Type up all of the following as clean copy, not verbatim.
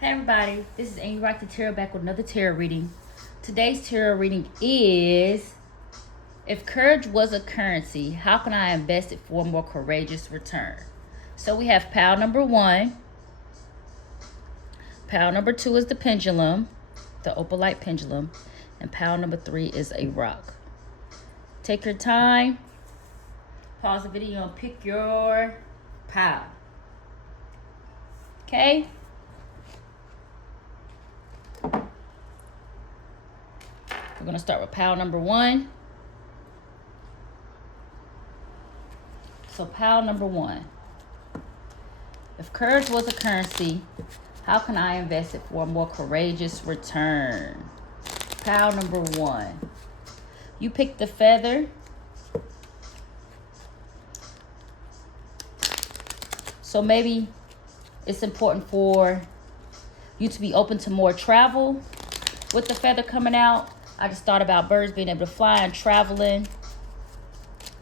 Hey everybody, this is Amy Rock the Tarot back with another tarot reading. Today's tarot reading is, if courage was a currency, how can I invest it for a more courageous return? So we have pile number 1. Pile number 2 is the pendulum, the opalite pendulum. And pile number 3 is a rock. Take your time, pause the video and pick your pile. Okay? We're going to start with pile number 1. So pile number 1. If courage was a currency, how can I invest it for a more courageous return? Pile number 1. You picked the feather. So maybe it's important for you to be open to more travel. With the feather coming out, I just thought about birds being able to fly and traveling.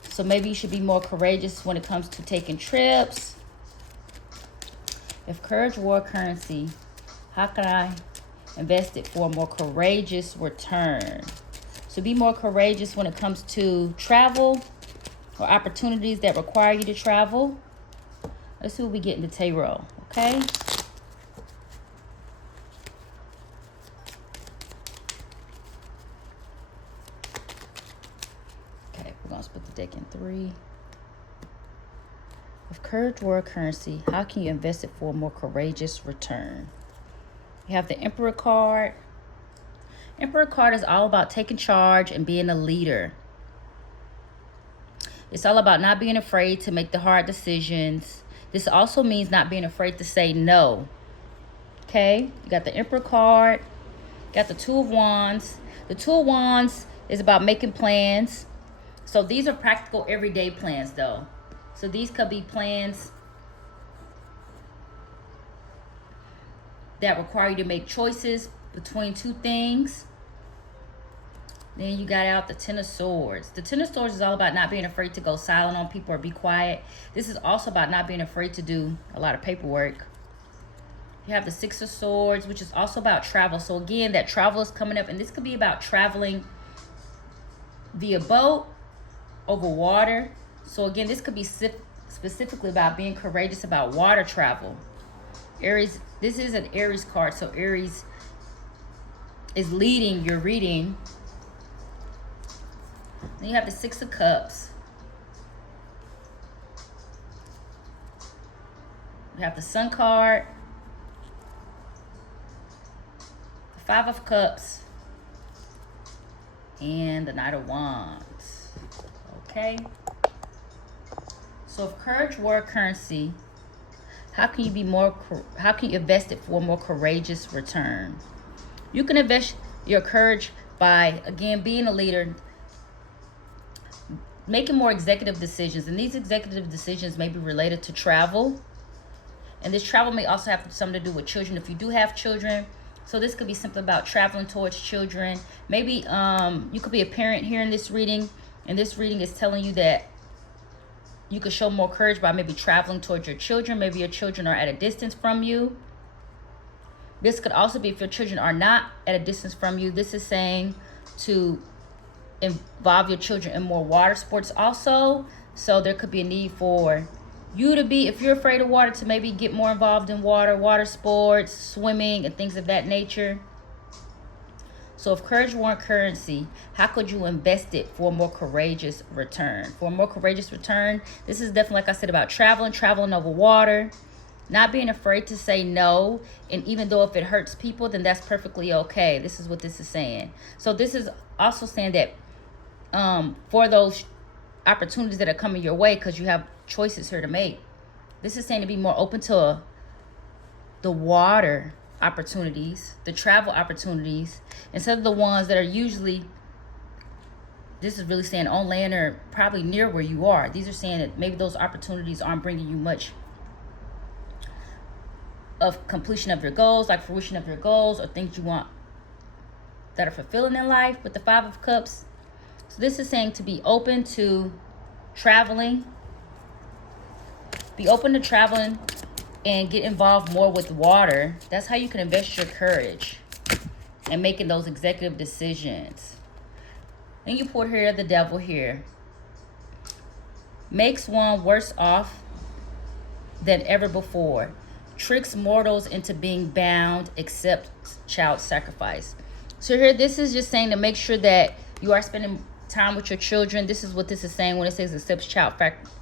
So maybe you should be more courageous when it comes to taking trips. If courage were a currency, how can I invest it for a more courageous return? So be more courageous when it comes to travel or opportunities that require you to travel. Let's see what we get in the tarot, okay? We're going to split the deck in 3. If courage were a currency, how can you invest it for a more courageous return? You have the Emperor card. Emperor card is all about taking charge and being a leader. It's all about not being afraid to make the hard decisions. This also means not being afraid to say no. Okay? You got the Emperor card. Got the Two of Wands. The Two of Wands is about making plans. So these are practical everyday plans though. So these could be plans that require you to make choices between two things. Then you got out the Ten of Swords. The Ten of Swords is all about not being afraid to go silent on people or be quiet. This is also about not being afraid to do a lot of paperwork. You have the Six of Swords, which is also about travel. So again, that travel is coming up, and this could be about traveling via boat, over water. So again, this could be specifically about being courageous about water travel. Aries, this is an Aries card, so Aries is leading your reading. Then you have the Six of Cups. You have the Sun card, the Five of Cups, and the Knight of Wands. Okay? So if courage were a currency, how can you invest it for a more courageous return? You can invest your courage by, again, being a leader, making more executive decisions. And these executive decisions may be related to travel. And this travel may also have something to do with children if you do have children. So this could be something about traveling towards children. Maybe you could be a parent here in this reading. And this reading is telling you that you could show more courage by maybe traveling towards your children. Maybe your children are at a distance from you. This could also be if your children are not at a distance from you. This is saying to involve your children in more water sports also. So there could be a need for you to be, if you're afraid of water, to maybe get more involved in water sports, swimming, and things of that nature. So if courage weren't currency, how could you invest it for a more courageous return? For a more courageous return, this is definitely, like I said, about traveling over water, not being afraid to say no. And even though if it hurts people, then that's perfectly okay. This is what this is saying. So this is also saying that for those opportunities that are coming your way, because you have choices here to make, this is saying to be more open to the water opportunities, the travel opportunities, instead of the ones that are usually, this is really saying on land or probably near where you are. These are saying that maybe those opportunities aren't bringing you much of completion of your goals, like fruition of your goals or things you want that are fulfilling in life with the Five of Cups. So this is saying to be open to traveling. Be open to traveling and get involved more with water. That's how you can invest your courage and making those executive decisions. Then you put here the devil here. Makes one worse off than ever before. Tricks mortals into being bound, accepts child sacrifice. So here, this is just saying to make sure that you are spending time with your children. This is what this is saying when it says accepts child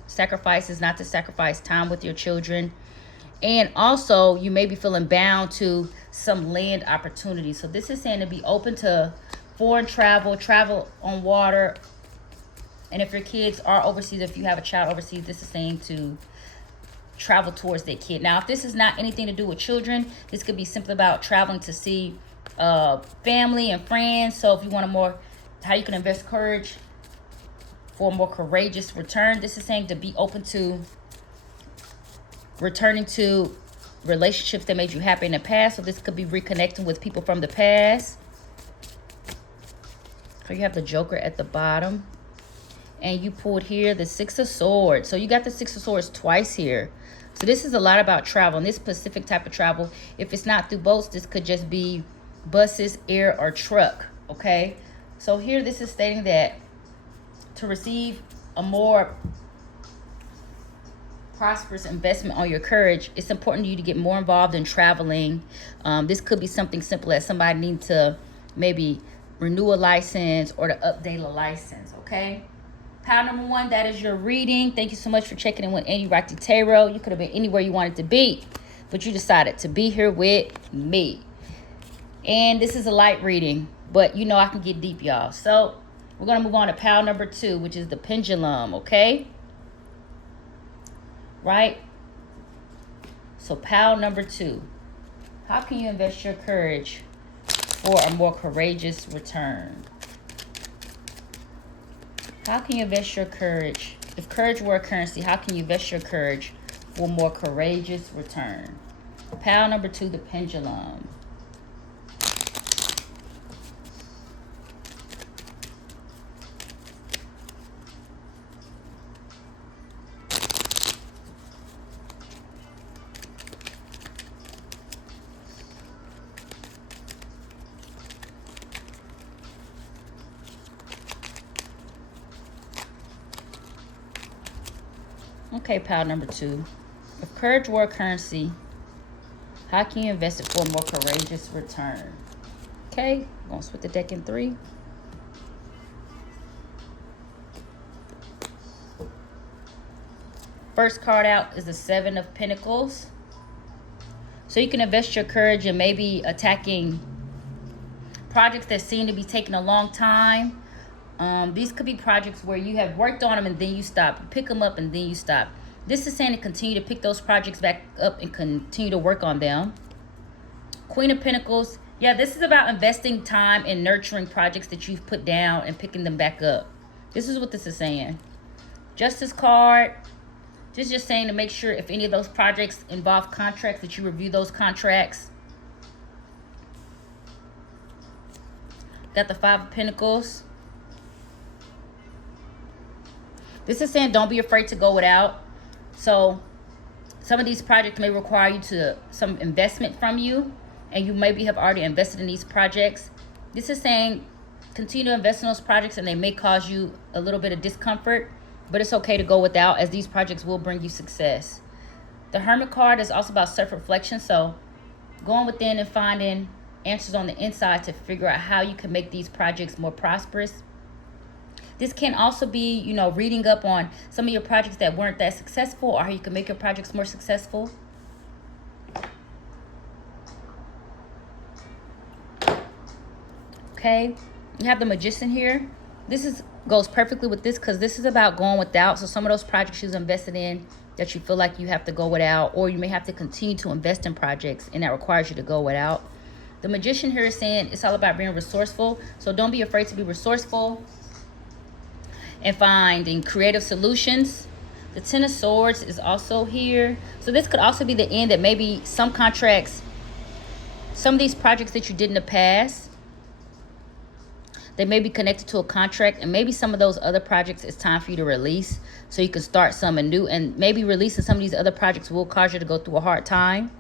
sacrifice, is not to sacrifice time with your children. And also, you may be feeling bound to some land opportunities. So this is saying to be open to foreign travel, travel on water. And if your kids are overseas, if you have a child overseas, this is saying to travel towards their kid. Now, if this is not anything to do with children, this could be simply about traveling to see family and friends. So if you want a more, how you can invest courage for a more courageous return, this is saying to be open to returning to relationships that made you happy in the past. So this could be reconnecting with people from the past. So you have the Joker at the bottom. And you pulled here the Six of Swords. So you got the Six of Swords twice here. So this is a lot about travel. And this specific type of travel, if it's not through boats, this could just be buses, air, or truck. Okay? So here this is stating that to receive a more prosperous investment on your courage, it's important to you to get more involved in traveling. This could be something simple as somebody needing to maybe renew a license or to update a license. Okay? Pile number 1, that is your reading. Thank you so much for checking in with Annie Rocky Tarot. You could have been anywhere you wanted to be, but you decided to be here with me. And this is a light reading, but you know I can get deep, y'all. So we're going to move on to pile number 2, which is the pendulum, okay? Right? So pile number 2. How can you invest your courage for a more courageous return? How can you invest your courage? If courage were a currency, how can you invest your courage for a more courageous return? Pile number 2, the pendulum. Okay, pile number 2. If courage were a currency, how can you invest it for a more courageous return? Okay, I'm going to split the deck in 3. First card out is the 7 of Pentacles. So you can invest your courage in maybe attacking projects that seem to be taking a long time. These could be projects where you have worked on them and then you stop. You pick them up and then you stop. This is saying to continue to pick those projects back up and continue to work on them. Queen of Pentacles. Yeah, this is about investing time in nurturing projects that you've put down and picking them back up. This is what this is saying. Justice card. This is just saying to make sure if any of those projects involve contracts that you review those contracts. Got the 5 of Pentacles. This is saying don't be afraid to go without. So some of these projects may require you to some investment from you, and you maybe have already invested in these projects. This is saying continue to invest in those projects, and they may cause you a little bit of discomfort, but it's okay to go without, as these projects will bring you success. The Hermit card is also about self-reflection, so going within and finding answers on the inside to figure out how you can make these projects more prosperous. This can also be, you know, reading up on some of your projects that weren't that successful, or how you can make your projects more successful. Okay, you have the Magician here. This goes perfectly with this because this is about going without. So some of those projects you've invested in that you feel like you have to go without, or you may have to continue to invest in projects and that requires you to go without. The Magician here is saying it's all about being resourceful. So don't be afraid to be resourceful and finding creative solutions. The 10 of Swords is also here. So this could also be the end, that maybe some contracts, some of these projects that you did in the past, They may be connected to a contract, and maybe some of those other projects it's time for you to release so you can start something new. And maybe releasing some of these other projects will cause you to go through a hard time,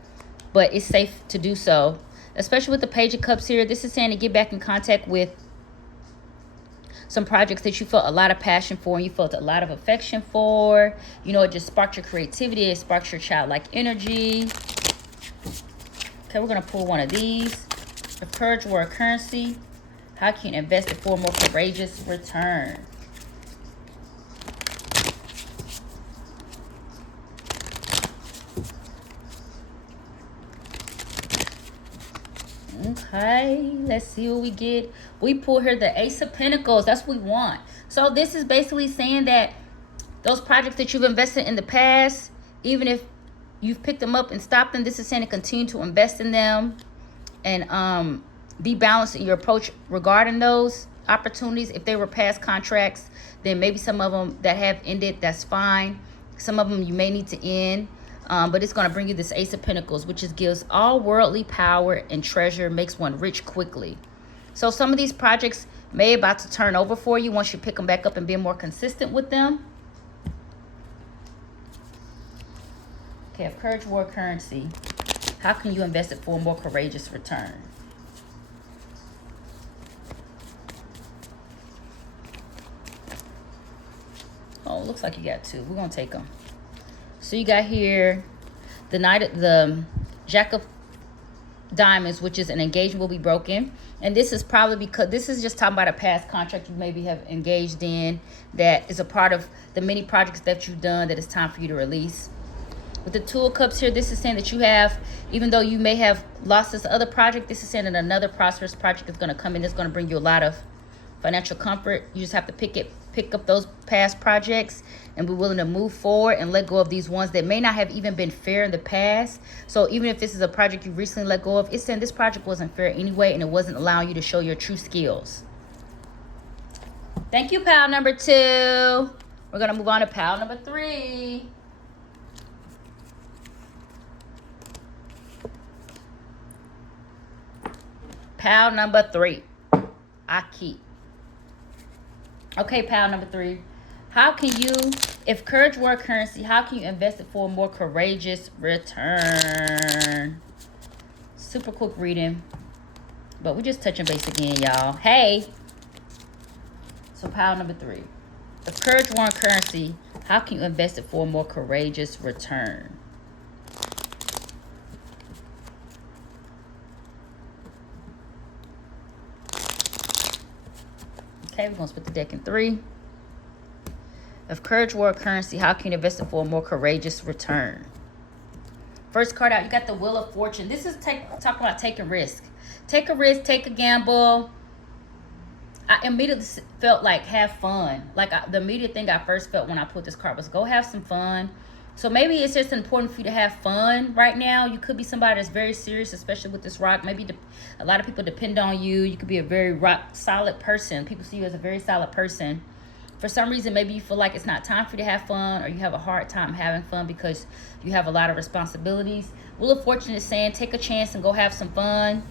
but it's safe to do so. Especially with the Page of Cups here, this is saying to get back in contact with some projects that you felt a lot of passion for and you felt a lot of affection for. You know, it just sparked your creativity. It sparks your childlike energy. Okay, we're going to pull one of these. If courage were a currency, how can you invest it for a more courageous return? Okay, let's see what we get. We pull here the Ace of Pentacles. That's what we want. So this is basically saying that those projects that you've invested in the past, even if you've picked them up and stopped them, this is saying to continue to invest in them and be balanced in your approach regarding those opportunities. If they were past contracts, then maybe some of them that have ended, that's fine. Some of them you may need to end. But it's going to bring you this Ace of Pentacles, which is gives all worldly power and treasure, makes one rich quickly. So some of these projects may about to turn over for you once you pick them back up and be more consistent with them. Okay, if courage were a currency, how can you invest it for a more courageous return? Oh, looks like you got two. We're going to take them. So you got here the Jack of Diamonds, which is an engagement will be broken. And this is probably because this is just talking about a past contract you maybe have engaged in that is a part of the many projects that you've done that it's time for you to release. With the Two of Cups here, this is saying that you have, even though you may have lost this other project, this is saying that another prosperous project is going to come in. It's going to bring you a lot of financial comfort. You just have to pick up those past projects and be willing to move forward and let go of these ones that may not have even been fair in the past. So even if this is a project you recently let go of, it's saying this project wasn't fair anyway and it wasn't allowing you to show your true skills. Thank you, pile number 2. We're going to move on to pile number 3. Pile number 3. I keep. Okay, pile number 3. How can you, if courage were a currency, how can you invest it for a more courageous return? Super quick reading, but we're just touching base again, y'all. Hey. So pile number 3. If courage were a currency, how can you invest it for a more courageous return? Okay, we're going to split the deck in 3. If courage were a currency, how can you invest it for a more courageous return? First card out, you got the Wheel of Fortune. This is talking about taking risk. Take a risk, take a gamble. I immediately felt like have fun. Like the immediate thing I first felt when I put this card was go have some fun. So maybe it's just important for you to have fun right now. You could be somebody that's very serious, especially with this rock. Maybe a lot of people depend on you. You could be a very rock solid person. People see you as a very solid person. For some reason, maybe you feel like it's not time for you to have fun, or you have a hard time having fun because you have a lot of responsibilities. Wheel of Fortune is saying take a chance and go have some fun.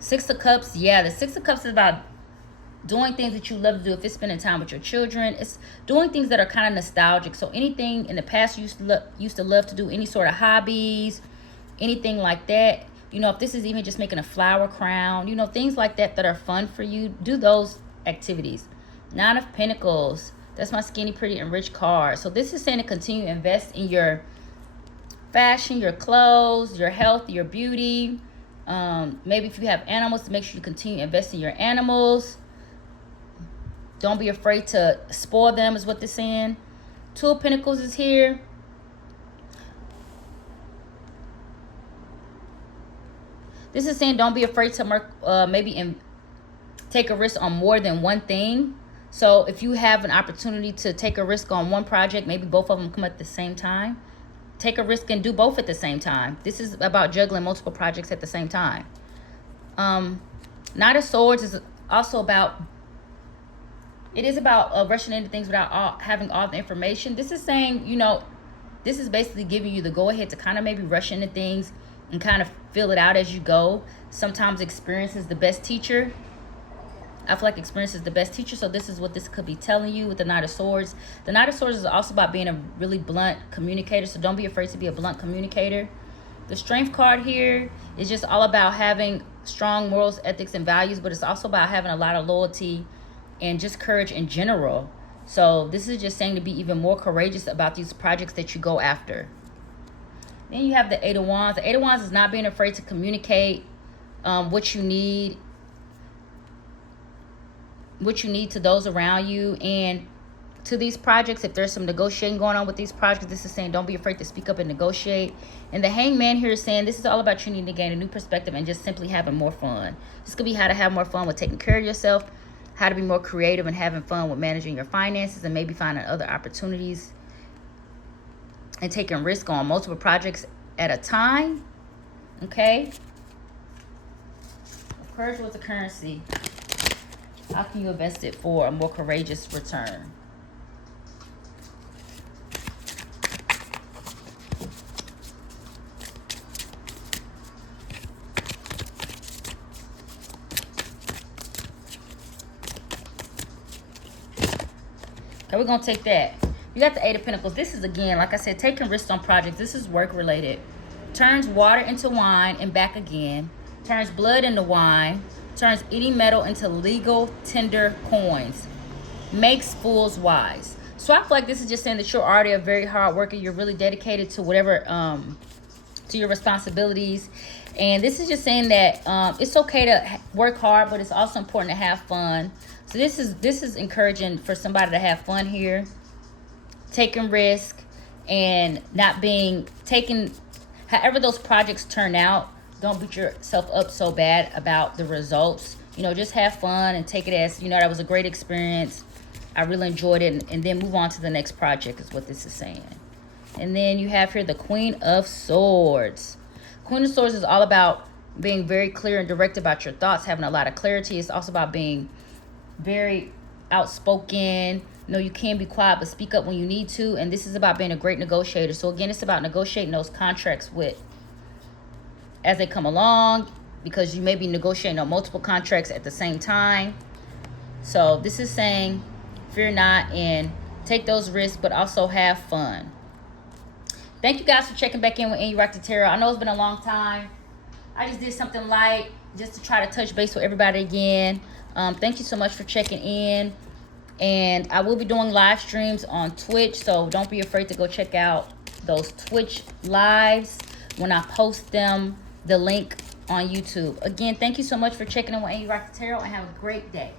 Six of Cups, yeah, the Six of Cups is about doing things that you love to do. If it's spending time with your children, it's doing things that are kind of nostalgic. So anything in the past you used to love to do, any sort of hobbies, anything like that. You know, if this is even just making a flower crown, you know, things like that that are fun for you, do those activities. 9 of Pentacles, that's my skinny, pretty, and rich card. So this is saying to continue to invest in your fashion, your clothes, your health, your beauty. Maybe if you have animals, to make sure you continue to invest in your animals. Don't be afraid to spoil them is what they're saying. 2 of Pentacles is here. This is saying don't be afraid to take a risk on more than one thing. So if you have an opportunity to take a risk on one project, maybe both of them come at the same time. Take a risk and do both at the same time. This is about juggling multiple projects at the same time. Knight of Swords is also about, it is about rushing into things without having all the information. This is saying, you know, this is basically giving you the go-ahead to kind of maybe rush into things and kind of feel it out as you go. Sometimes experience is the best teacher. I feel like experience is the best teacher. So this is what this could be telling you with the Knight of Swords. The Knight of Swords is also about being a really blunt communicator. So don't be afraid to be a blunt communicator. The Strength card here is just all about having strong morals, ethics, and values, but it's also about having a lot of loyalty and just courage in general. So this is just saying to be even more courageous about these projects that you go after. Then you have the Eight of Wands. The Eight of Wands is not being afraid to communicate what you need to those around you and to these projects. If there's some negotiating going on with these projects, this is saying don't be afraid to speak up and negotiate. And the Hangman here is saying this is all about you needing to gain a new perspective and just simply having more fun. This could be how to have more fun with taking care of yourself, how to be more creative and having fun with managing your finances, and maybe finding other opportunities and taking risk on multiple projects at a time. Okay. Courage was the currency. How can you invest it for a more courageous return? Okay, we're going to take that. You got the Eight of Pentacles. This is, again, like I said, taking risks on projects. This is work-related. Turns water into wine and back again. Turns blood into wine. Turns any metal into legal tender coins. Makes fools wise. So I feel like this is just saying that you're already a very hard worker. You're really dedicated to whatever, to your responsibilities. And this is just saying that it's okay to work hard, but it's also important to have fun. So this is encouraging for somebody to have fun here, taking risk, and not being taken. However those projects turn out, don't beat yourself up so bad about the results. You know, just have fun and take it as, you know, that was a great experience. I really enjoyed it, and then move on to the next project is what this is saying. And then you have here the Queen of Swords. Queen of Swords is all about being very clear and direct about your thoughts, having a lot of clarity. It's also about being very outspoken. You know, you can be quiet, but speak up when you need to. And this is about being a great negotiator. So again, it's about negotiating those contracts as they come along, because you may be negotiating on multiple contracts at the same time. So this is saying fear not and take those risks, but also have fun. Thank you guys for checking back in with And You Rock the Tarot. I know it's been a long time. I just did something light just to try to touch base with everybody again. Thank you so much for checking in. And I will be doing live streams on Twitch, so don't be afraid to go check out those Twitch lives when I post them, the link on YouTube. Again, thank you so much for checking in with And You Rock the Tarot, and have a great day.